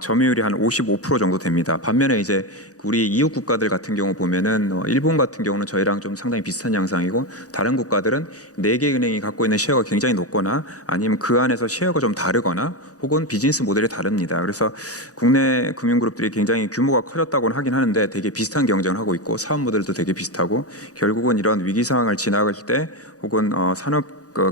점유율이 한 55% 정도 됩니다. 반면에 이제 우리 이웃 국가들 같은 경우 보면은 일본 같은 경우는 저희랑 좀 상당히 비슷한 양상이고 다른 국가들은 4개 은행이 갖고 있는 쉐어가 굉장히 높거나 아니면 그 안에서 쉐어가 좀 다르거나 혹은 비즈니스 모델이 다릅니다. 그래서 국내 금융그룹들이 굉장히 규모가 커졌다고는 하긴 하는데 되게 비슷한 경쟁을 하고 있고 사업 모델도 되게 비슷하고 결국은 이런 위기 상황을 지나갈 때 혹은 산업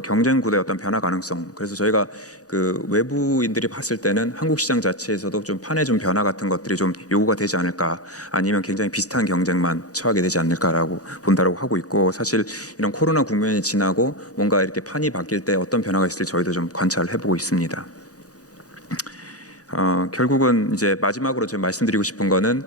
경쟁 구도의 어떤 변화 가능성. 그래서 저희가 그 외부인들이 봤을 때는 한국 시장 자체에서도 좀 판에 좀 변화 같은 것들이 좀 요구가 되지 않을까, 아니면 굉장히 비슷한 경쟁만 처하게 되지 않을까라고 본다라고 하고 있고, 사실 이런 코로나 국면이 지나고 뭔가 이렇게 판이 바뀔 때 어떤 변화가 있을지 저희도 좀 관찰을 해보고 있습니다. 결국은 이제 마지막으로 제가 말씀드리고 싶은 거는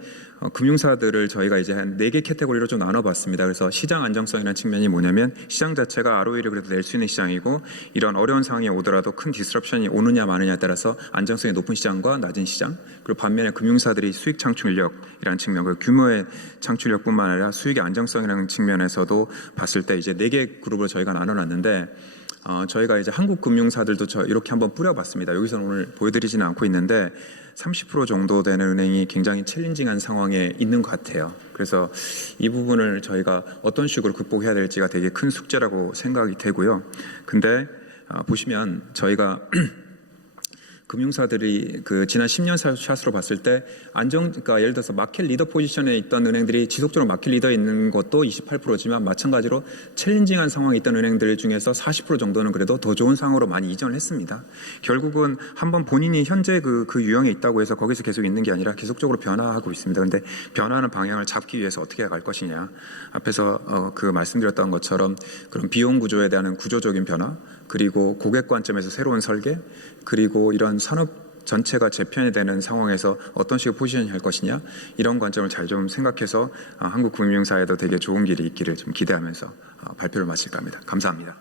금융사들을 저희가 이제 한 4개 캐테고리로 좀 나눠봤습니다. 그래서 시장 안정성이라는 측면이 뭐냐면 시장 자체가 ROE를 그래도 낼 수 있는 시장이고 이런 어려운 상황이 오더라도 큰 디스럽션이 오느냐 마느냐에 따라서 안정성이 높은 시장과 낮은 시장, 그리고 반면에 금융사들이 수익 창출력이라는 측면, 그 규모의 창출력뿐만 아니라 수익의 안정성이라는 측면에서도 봤을 때 이제 4개 그룹으로 저희가 나눠놨는데 저희가 이제 한국 금융사들도 이렇게 한번 뿌려봤습니다. 여기서는 오늘 보여드리지는 않고 있는데 30% 정도 되는 은행이 굉장히 챌린징한 상황에 있는 것 같아요. 그래서 이 부분을 저희가 어떤 식으로 극복해야 될지가 되게 큰 숙제라고 생각이 되고요. 근데 보시면 저희가 금융사들이 그 지난 10년 샷으로 봤을 때 그러니까 예를 들어서 마켓 리더 포지션에 있던 은행들이 지속적으로 마켓 리더에 있는 것도 28%지만 마찬가지로 챌린징한 상황에 있던 은행들 중에서 40% 정도는 그래도 더 좋은 상황으로 많이 이전을 했습니다. 결국은 한번 본인이 현재 그 유형에 있다고 해서 거기서 계속 있는 게 아니라 계속적으로 변화하고 있습니다. 그런데 변화하는 방향을 잡기 위해서 어떻게 갈 것이냐, 앞에서 그 말씀드렸던 것처럼 그런 비용 구조에 대한 구조적인 변화, 그리고 고객 관점에서 새로운 설계, 그리고 이런 산업 전체가 재편이 되는 상황에서 어떤 식으로 포지셔닝 할 것이냐, 이런 관점을 잘 좀 생각해서 한국 금융사에도 되게 좋은 길이 있기를 좀 기대하면서 발표를 마칠까 합니다. 감사합니다.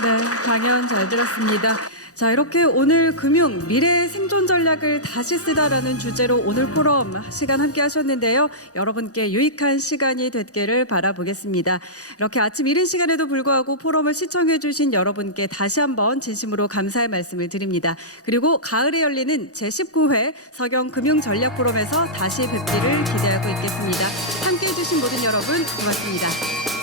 네, 강연 잘 들었습니다. 자, 이렇게 오늘 금융 미래의 생존 전략을 다시 쓰다라는 주제로 오늘 포럼 시간 함께 하셨는데요. 여러분께 유익한 시간이 됐기를 바라보겠습니다. 이렇게 아침 이른 시간에도 불구하고 포럼을 시청해 주신 여러분께 다시 한번 진심으로 감사의 말씀을 드립니다. 그리고 가을에 열리는 제19회 서경 금융 전략 포럼에서 다시 뵙기를 기대하고 있겠습니다. 함께 해주신 모든 여러분 고맙습니다.